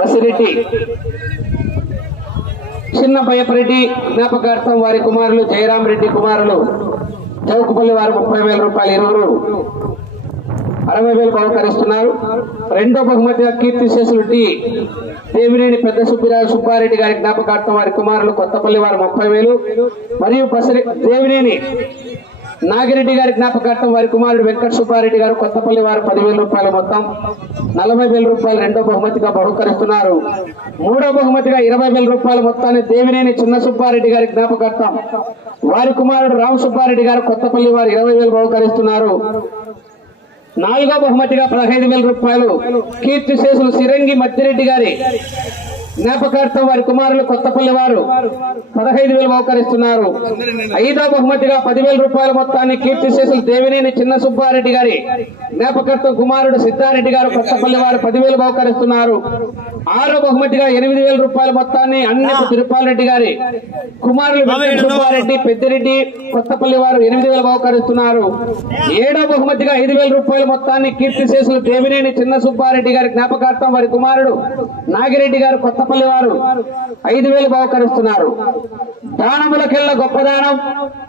బసిరెడ్డి చిన్న భయపరెడ్డి జ్ఞాపకార్థం వారి కుమారులు జయరాం రెడ్డి కుమారులు చౌకపల్లి వారు ముప్పై వేల రూపాయలు ఇరువురు. అరవై వేలు బహుకరిస్తున్నారు. రెండో బహుమతిగా కీర్తి శేషులు దేవినేని పెద్ద సుబ్బిరాజు సుబ్బారెడ్డి గారి జ్ఞాపకార్థం వారి కుమారులు కొత్తపల్లి వారు ముప్పై వేలు. మరియు బసిరె దేవినేని నాగిరెడ్డి గారి జ్ఞాపకార్థం వారి కుమారుడు వెంకట సుబ్బారెడ్డి గారు కొత్తపల్లి వారు పదివేల రూపాయలు మొత్తం నలభై వేల రూపాయలు రెండో బహుమతిగా బహుకరిస్తున్నారు. మూడో బహుమతిగా ఇరవై వేల రూపాయల మొత్తాన్ని దేవినేని చిన్న సుబ్బారెడ్డి గారి జ్ఞాపకార్థం వారి కుమారుడు రామ సుబ్బారెడ్డి గారు కొత్తపల్లి వారు ఇరవై వేలు బహుకరిస్తున్నారు. నాలుగో బహుమతిగా పదహైదు వేల రూపాయలు కీర్తి శేషులు సిరంగి మద్దిరెడ్డి గారి జ్ఞాపకార్థం వారి కుమారులు కొత్తపల్లి వారు పదహైదు వేలు బహుకరిస్తున్నారు ఐదో బహుమతిగా పదివేల రూపాయల మొత్తాన్ని కీర్తి శేషులు దేవినేని చిన్న సుబ్బారెడ్డి గారి జ్ఞాపకార్థం కుమారుడు సిద్ధారెడ్డి గారు కొత్తపల్లి వారు పదివేలు బహుకరిస్తున్నారు ఆరో బహుమతిగా ఎనిమిది వేల రూపాయల మొత్తాన్ని అన్నపు తిరుపాలరెడ్డి గారి కుమారులు సుబ్బారెడ్డి పెద్దిరెడ్డి కొత్తపల్లి వారు ఎనిమిది వేలు బహుకరిస్తున్నారు ఏడో బహుమతిగా ఐదు వేల రూపాయల మొత్తాన్ని కీర్తి శేషులు దేవినేని చిన్న సుబ్బారెడ్డి గారి జ్ఞాపకార్థం వారి కుమారుడు నాగిరెడ్డి గారు కొత్తపల్లి వారు. ఐదు వేలు బహుకరిస్తున్నారు. దానములకెళ్ళ గొప్పదానం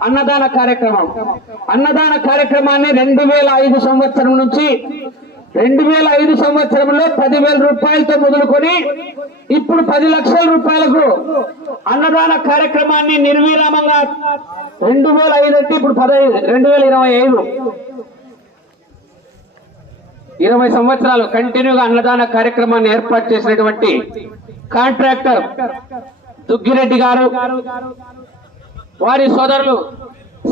అన్నదాన కార్యక్రమం. అన్నదాన కార్యక్రమాన్ని రెండు వేల ఐదు సంవత్సరం నుంచి రెండు వేల ఐదు సంవత్సరంలో పదివేల రూపాయలతో మొదలుకొని ఇప్పుడు పది లక్షల రూపాయలకు అన్నదాన కార్యక్రమాన్ని నిర్విరామంగా రెండు వేల ఐదు అంటే ఇప్పుడు పదహైదు రెండు వేల ఇరవై ఐదు. ఇరవై సంవత్సరాలు కంటిన్యూగా అన్నదాన కార్యక్రమాన్ని ఏర్పాటు చేసినటువంటి కాంట్రాక్టర్ దుగ్గిరెడ్డి గారు వారి సోదరులు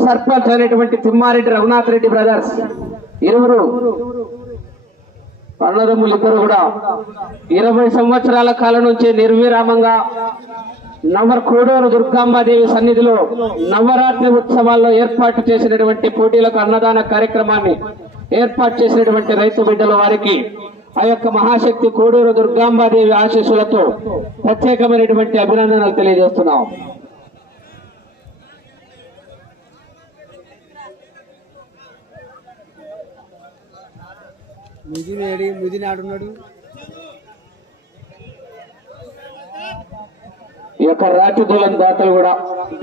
సర్పంచ్ అయినటువంటి తిమ్మారెడ్డి రఘునాథ్ రెడ్డి బ్రదర్స్ ఇరువురు అన్నదమ్ములు ఇద్దరు కూడా ఇరవై సంవత్సరాల కాలం నుంచి నిర్విరామంగా నవర కోడూరు దుర్గాంబాదేవి సన్నిధిలో నవరాత్రి ఉత్సవాల్లో ఏర్పాటు చేసినటువంటి పోటీలకు అన్నదాన కార్యక్రమాన్ని ఏర్పాటు చేసినటువంటి రైతు బిడ్డల వారికి ఆ యొక్క మహాశక్తి కోడూరు దుర్గాంబాదేవి ఆశీస్సులతో ప్రత్యేకమైనటువంటి అభినందనలు తెలియజేస్తున్నాం. ముదిని ఏడి ముదిని ఆడున్నాడు ఈ యొక్క రాతి దూలం దాతలు కూడా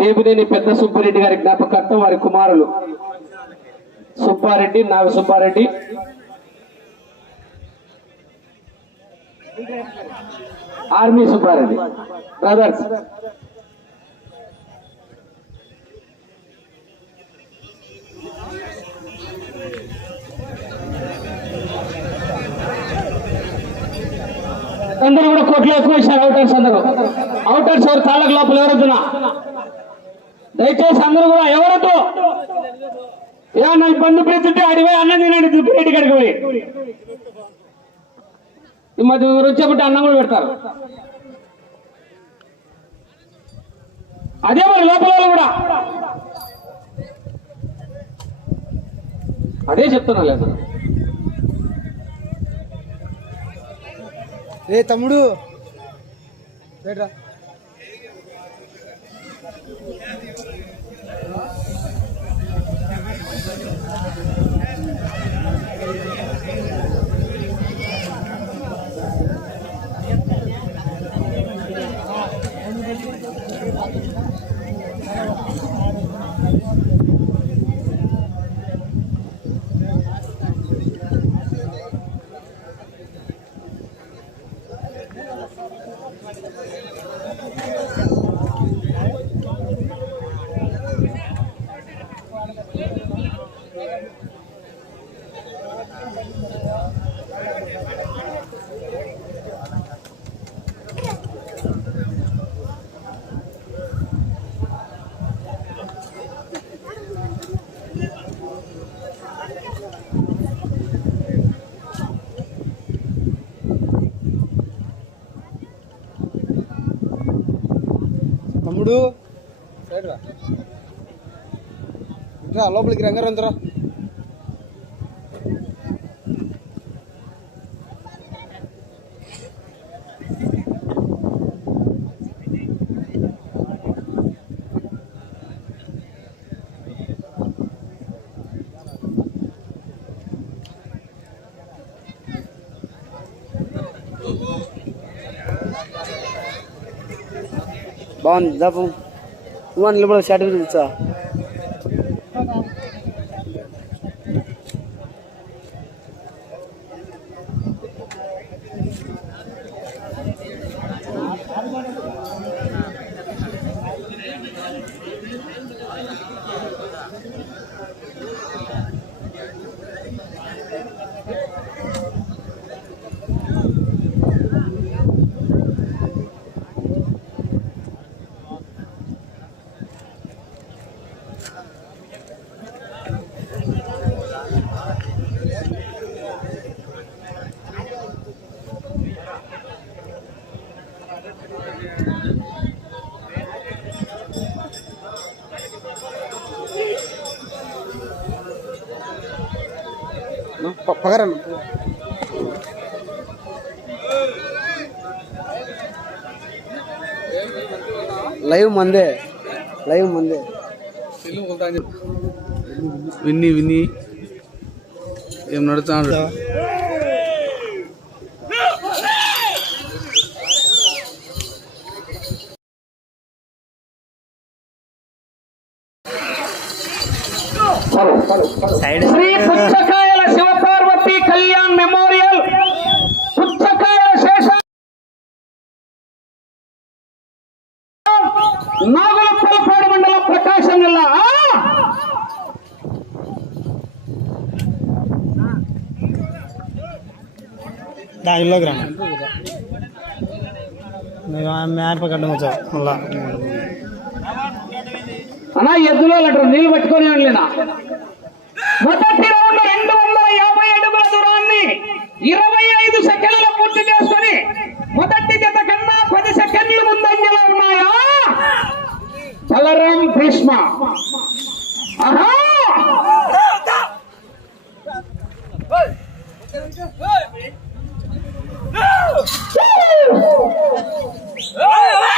దేవినేని పెద్ద సుబ్బారెడ్డి గారి జ్ఞాపకార్థం వారి కుమారులు సుబ్బారెడ్డి నాగ సుబ్బారెడ్డి ఆర్మీ సుబ్బారెడ్డి బ్రదర్స్ అందరూ కూడా కోట్లు ఎక్కువ ఇచ్చారు అవుటర్స్ అందరూ. అవుటర్స్ ఎవరు తాళ్ళకు లోపల ఎవరొద్దునా దయచేసి అందరూ కూడా ఎవరొద్దు ఏమన్నా ఇబ్బంది పెడుతుంటే అడివే అన్నం తినండి దుప్పిరెడ్డి కడికి పోయి మా మధ్య వచ్చేప్పుడు అన్నం కూడా పెడతారు. అదే మరి లోపల వాళ్ళు కూడా. అదే చెప్తున్నా లేదు ఏ తమ్ముడు. రేట్రా. రా లోపలికి రంగరందరా బాగుంది దాపం ఇవ్వండి లోపల సర్టిఫికేట్ ఇచ్చా பகரன். லைவ் வந்து லைவ் வந்து வின்னி வின்னி ఏం నడుతున్నాడు కిలోగ్రామ్ మేప కట్టడం ఎద్దులో లెటర్ నీళ్ళు పట్టుకొని వెళ్ళినా. మొదటి రౌండ్ రెండు వందల యాభై అడుగుల దూరాన్ని ఇరవై ఐదు సెకండ్లు పూర్తి చేసుకుని మొదటి జత కన్నా పది సెకండ్లు ముందంజలో ఉన్నాయా? బలరాం భీష్మ. ఆహా! Woo!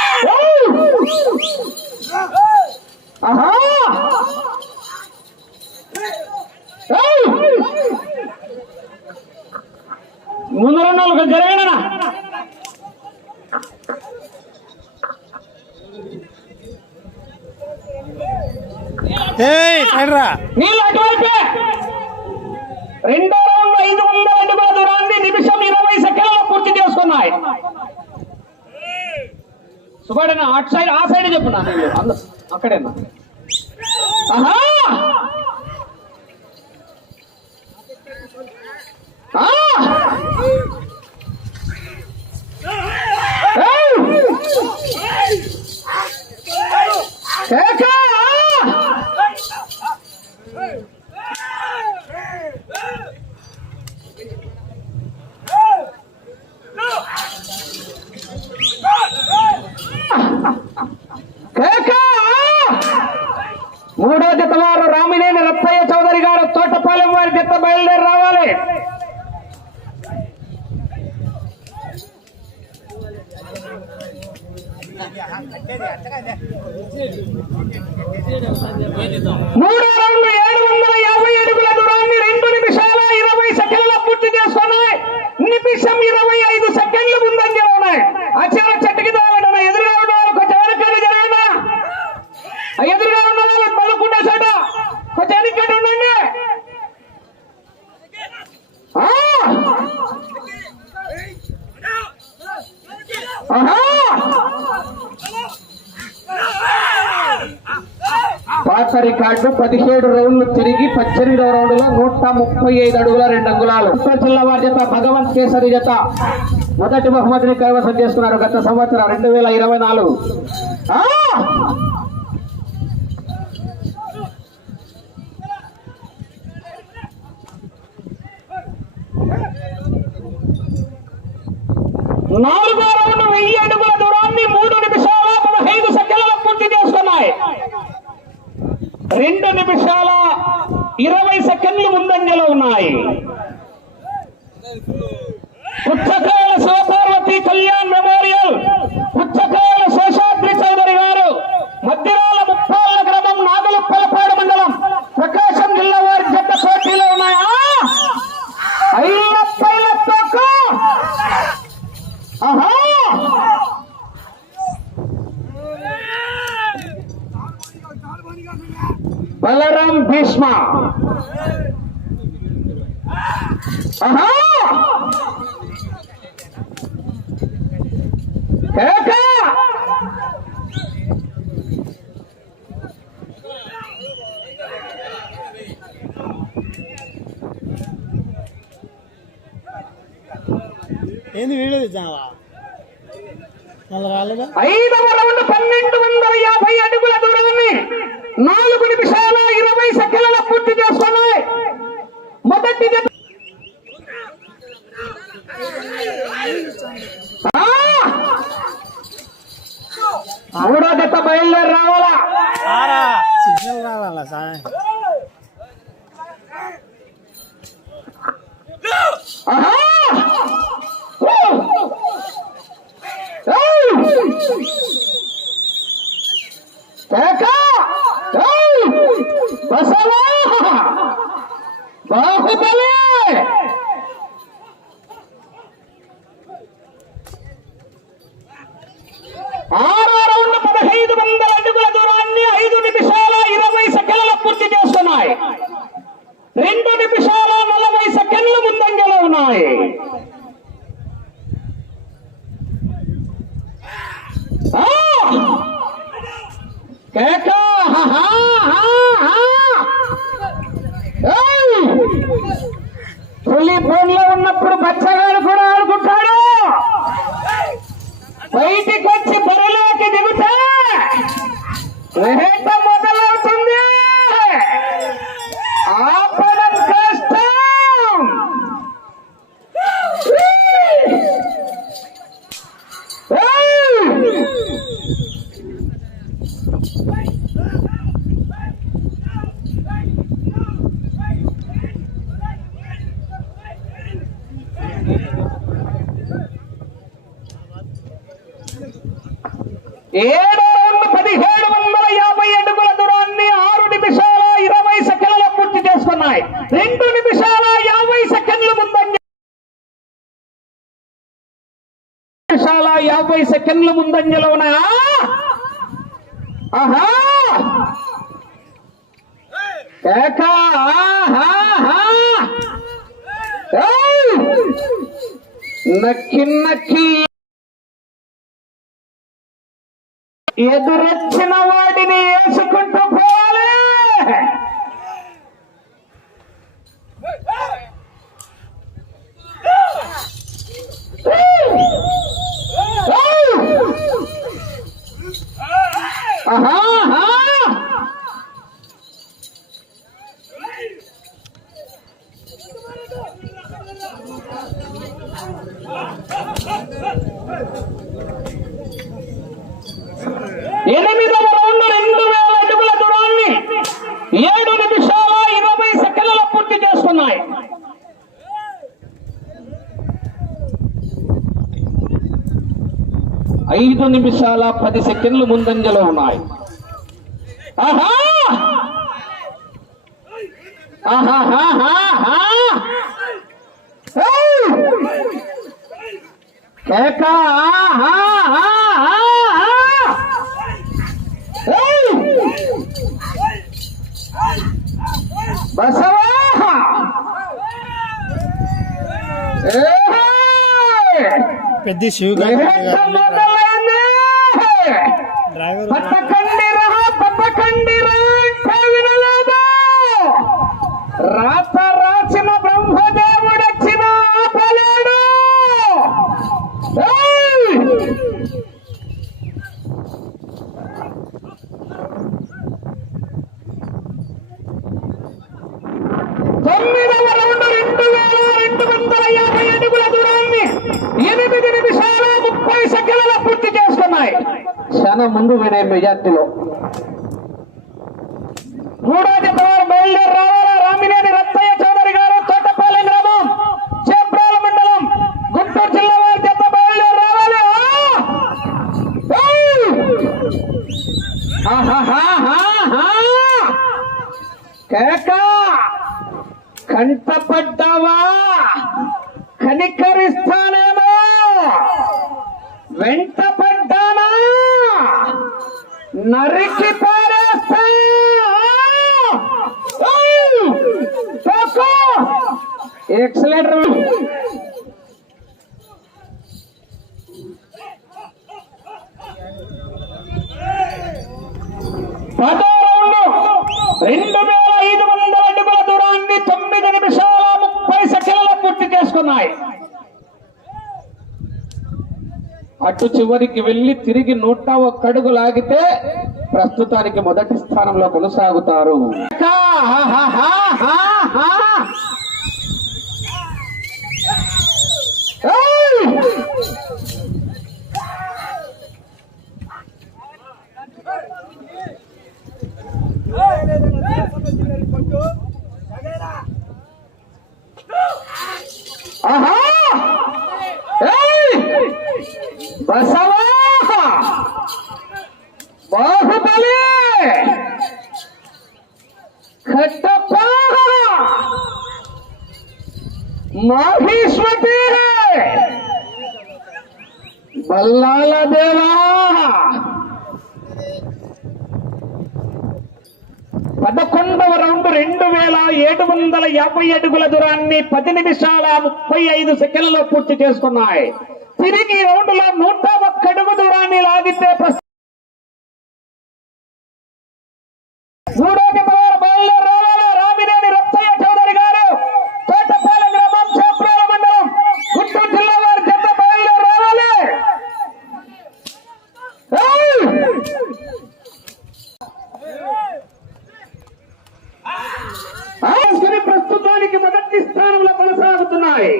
రాష్ట్ర రికార్డు పదిహేడు రౌండ్లు తిరిగి పద్దెనిమిదవ రౌండ్లో నూట ముప్పై ఐదు అడుగుల రెండు అంగుళాలు. జిల్లా జత భగవంత్ కేసరి జత. మొదటి బహుమతిని కైవసం చేస్తున్నారు గత సంవత్సరం రెండు వేల ఇరవై నాలుగు. ఐదవ రౌండ్ పన్నెండు వందల యాభై అడుగుల దూరాన్ని నాలుగు నిమిషాల ఇరవై సెకండ్ల పూర్తి చేసుకున్నాయి మొదటి! మూడో జత బయలుదేరి రావాలా సారా సిగ్నల్ రావాలా సార్ ఆహా! ఊ! ఏయ్! కేక! ఏయ్! బసవా! బాహుబలి! ఆరో రౌండ్ పదహైదు వందల అడుగుల దూరాన్ని ఐదు నిమిషాల ఇరవై సెకండ్ల పూర్తి చేస్తున్నాయి. రెండు నిమిషాలు ఏడో రెండు పదిహేడు వందల యాభై అడుగుల దూరాన్ని ఆరు నిమిషాల ఇరవై సెకండ్ల పూర్తి చేసుకున్నాయి. రెండు నిమిషాల యాభై సెకండ్లు ముందంజ నిమిషాల యాభై సెకండ్లు ముందంజలో ఉన్నాయా. ఆహా! కేక ఆహా! నక్కి నక్కి ఎదురొచ్చిన వాడిని వేసుకుంటూ పోవాలి ఆహా, ఆహా. ఎనిమిదవ రౌండ్ రెండు వేల అడుగుల దూరాన్ని ఏడు నిమిషాల ఇరవై సెకండ్ల పూర్తి చేస్తున్నాయి ఐదు నిమిషాల పది సెకండ్లు ముందంజలో ఉన్నాయి ఆహా. ఏయ్! బసవా! పెద్ద శివ వేగం మొదలైంది. డ్రైవర్ పట్టకండి రా పట్టకండి రా అంటే వినలేదు రాత రాసిన బ్రహ్మదేవుడు వచ్చిన ఆపలేడు ఏయ్! తొమ్మిదవ రౌండ్ రెండు వేల రెండు వందల యాభై అడుగుల దూరాన్ని ఎనిమిది నిమిషాల ముప్పై సెకండ్ల పూర్తి చేసుకున్నాయి క్షణం ముందు వినే మెజార్టీలో మూడో జత బయలుదేరి రావాలా. రామినేని రత్తయ్య చౌదరి గారు తోటపాలెం గ్రామం చేప్రాల మండలం గుంటూరు జిల్లా వారి జత బయలుదేరి రావాలి. కేక! కంటపడ్డావా? కనికరిస్తానేమో? వెంట నరికి పారేస్తా ఎక్సలేటర్ రెండు వేల ఐదు వందల అడుగుల దూరాన్ని తొమ్మిది నిమిషాల ముప్పై సెకండ్ల పూర్తి చేసుకున్నాయి అటు చివరికి వెళ్ళి తిరిగి నూట ఒక్కడుగు లాగితే ప్రస్తుతానికి మొదటి స్థానంలో కొనసాగుతారు. ఆహా! బసవా బాహుబలి! కట్టప్ప మహేశ్వతి బల్లాల దేవా పదకొండవ రౌండ్ రెండు వేల ఏడు వందల యాభై అడుగుల దూరాన్ని పది నిమిషాల ముప్పై ఐదు సెకండ్లలో పూర్తి చేసుకున్నాయి. తిరిగి ఈ నూట ఒక్కడుగు దూరాన్ని లాగితే ప్రస్తుతం మూడో నెంబర్ బయలుదేరి రావాలి రామినేని రత్తయ్య చౌదరి గారు తోటపాలెం గ్రామం చేప్రాల మండలం గుంటూరు జిల్లా వారి జత బయలుదేరి రావాలి ఏయ్! ఆస్కరి ప్రస్తుతానికి మొదటి స్థానంలో కొనసాగుతున్నాయి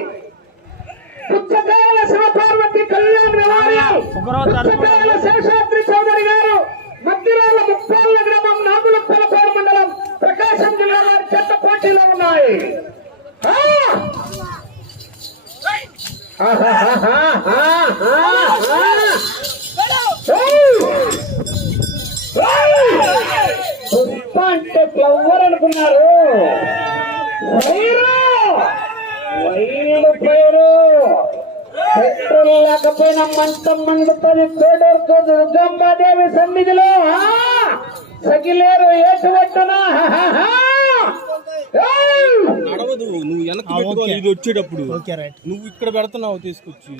పుచ్చకాయల శివపార్వతి కళ్యాణ్ మెమోరియల్ శేషాద్రి చౌదరి గారు మధ్యరాల ముప్పాళ్ళ గ్రామం నాగులప్పలపాడు మండలం ప్రకాశం జిల్లా వారి చెత్త పోటీలో ఉన్నాయి. ఆహా రైట్ నువ్వు ఇక్కడ పెడుతున్నావు తీసుకొచ్చి.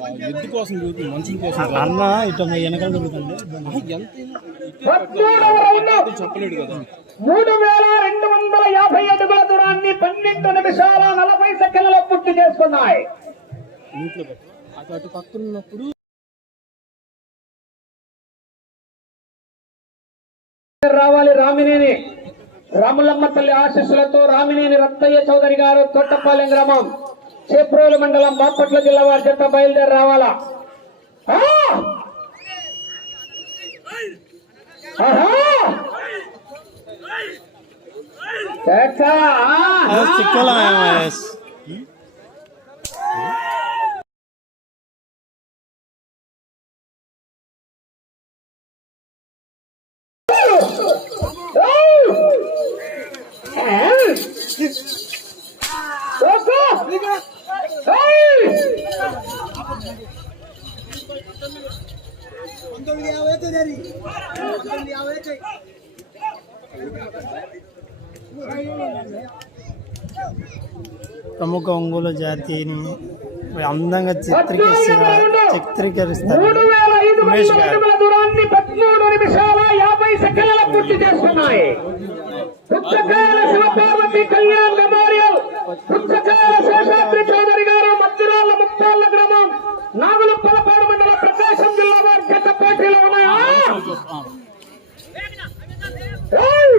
మా ఎద్దు కోసం మనుషుల కోసం. అన్న ఇటు వెనకాల దొరుకుతుంది ఆ, ఎంతైనా ఇట్టే పద్మూడవ రౌండ్ పెట్టాలి. చెప్పలేడు కదా. మూడు వేల రెండు వందల యాభై అడుగుల దూరాన్ని పన్నెండు నిమిషాల నలభై సెకండ్లలో పూర్తి చేసుకున్నాయి. నీటిలో పెట్టు. అటు అటు పక్కన ఉన్నప్పుడు రాములమ్మ తల్లి ఆశీస్సులతో రామినేని రత్తయ్య చౌదరి గారు తోటపాలెం గ్రామం చేప్రోలు మండలం బాపట్ల జిల్లా వారి జత బయలుదేరి రావాలా? ప్రముఖ ఒంగోలు జాతిని అందంగా చిత్రీకరిస్తారు చిత్రీకరిస్తారు ఉమేష్ గారు. పదమూడు నిమిషాల యాభై సెకండ్ల పూర్తి శివపార్వతి కళ్యాణ్ మెమోరియల్ చౌదరి ముప్పాళ్ళ గ్రామం నాగులప్పలపాడు మండలం ప్రకాశం జిల్లా వారి జత పోటీలో ఉన్నాయా! ఏయ్,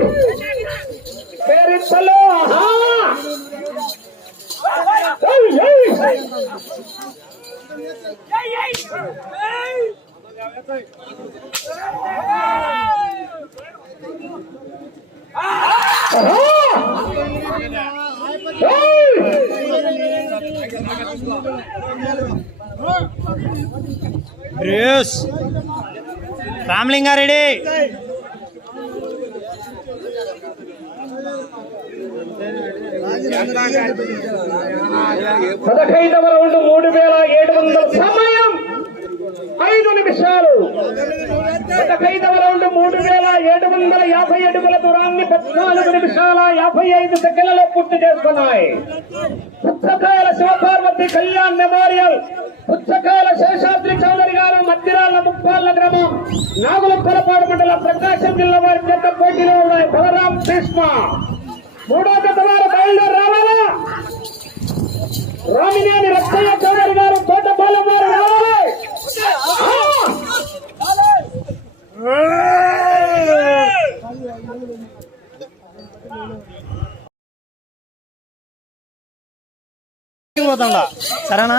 ఏయ్! బ్రూస్ రామలింగారెడ్డి పదహైదవ రౌండ్ మూడు వేల ఏడు వందల సమయం. ఐదు నిమిషాలు. పదహైదవ రౌండ్ మూడు వేల ఏడు వందల యాభై అడుగుల దూరాన్ని పద్నాలుగు నిమిషాల యాభై ఐదు సెకండ్లలో పూర్తి చేసుకున్నాయి. పుచ్చకాయల శివపార్వతి కళ్యాణ్ మెమోరియల్ పుచ్చకాయల శేషాద్రి చౌదరి గారు మద్దిరాల ముప్పాళ్ళ గ్రామం. నాగులపలపాడు మండలం ప్రకాశం జిల్లా వారి చెత్త పోటీలో ఉన్నాయి బలరాం భీష్మ. మూడో జత వారు బయలుదేరి రావాలా? రామినేని రత్తయ్య చౌదరి గారు కోటపాలెం వారు రావాలి. సరేనా?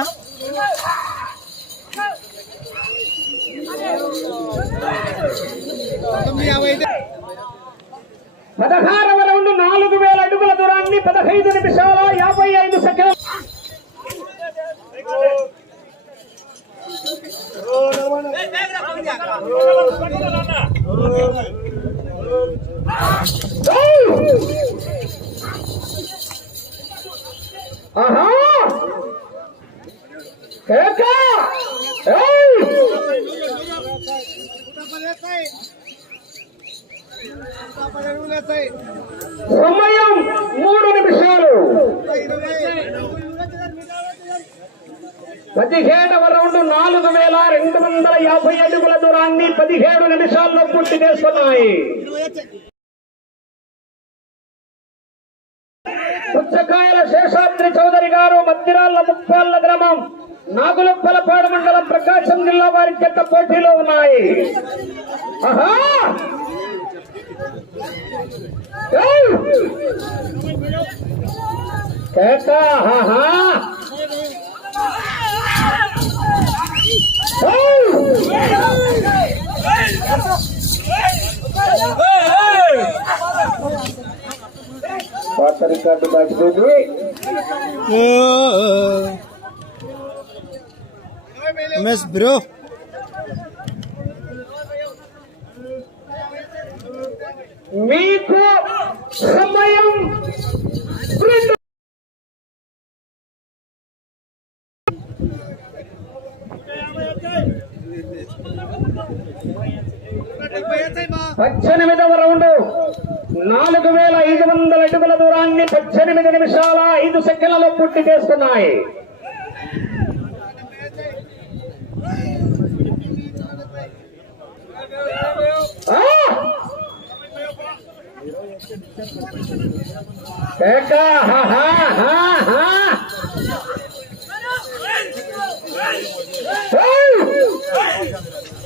పదహారవ రౌండ్ నాలుగు వేల అడుగుల దూరాన్ని పదహైదు నిమిషాల యాభై ఐదు సెకండ్ కేక ఏయ్! సమయం మూడు నిమిషాలు పదిహేడవ రౌండ్ నాలుగు వేల రెండు వందల యాభై అడుగుల దూరాన్ని పదిహేడు పూర్తి చేసుకున్నాయి పుచ్చకాయల శేషాద్రి చౌదరి గారు మద్దిరాళ్ళ ముప్పాళ్ళ గ్రామం నాగులప్పలపాడు మండలం ప్రకాశం జిల్లా వారి చెత్త పోటీలో ఉన్నాయి. ఆహా ఏయ్! కేక ఆహా ఏయ్! పాత రికార్డు దాటిపోయి ఎంఎస్ బ్రో. మీకు సమయం పద్దెనిమిదవ రౌండ్. నాలుగు వేల ఐదు వందల అడుగుల దూరాన్ని పద్దెనిమిది నిమిషాల ఐదు సెకండ్లలో పూర్తి చేస్తున్నాయి. ఆ!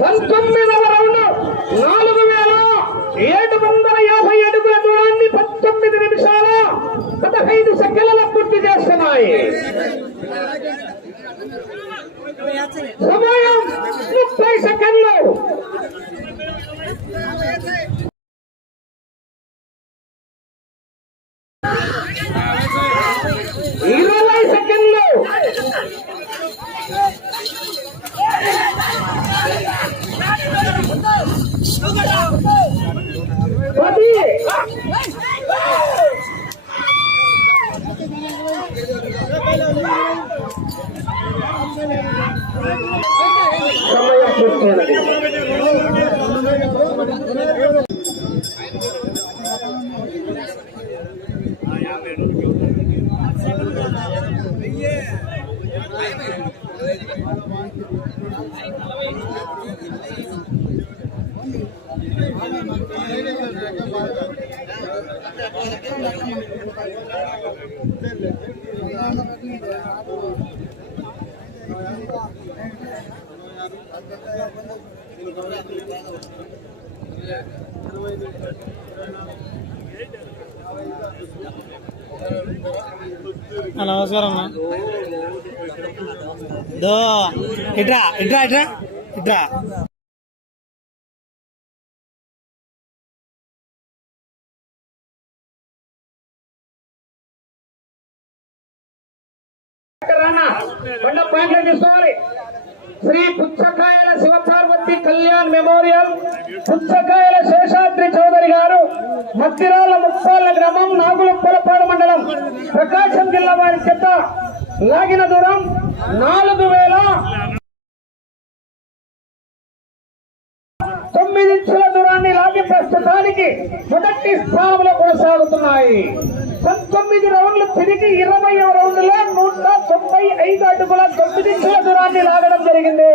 పంతొమ్మిది దో ఇట్రా ఇట్రా ఇట్రా ఇట్రా. తీసుకోవాలి శ్రీ పుచ్చకాయల శివపార్వతి కళ్యాణ్ మెమోరియల్ పుచ్చకాయల శేషాద్రి చౌదరి గారు మత్తిరాల ముప్పాల గ్రామం నాగులప్పలపాడు మండలం ప్రకాశం జిల్లా వారి చెత్త లాగిన దూరం. నాలుగు వేల తొమ్మిది ఇంచుల దూరాన్ని లాగి ప్రస్తుతానికి మొదటి స్థానంలో కొనసాగుతున్నాయి. పంతొమ్మిది రౌండ్లు తిరిగి ఇరవై రౌండ్లో నూట తొంభై ఐదు అడుగుల తొమ్మిది ఇంచుల దూరాన్ని లాగడం జరిగింది.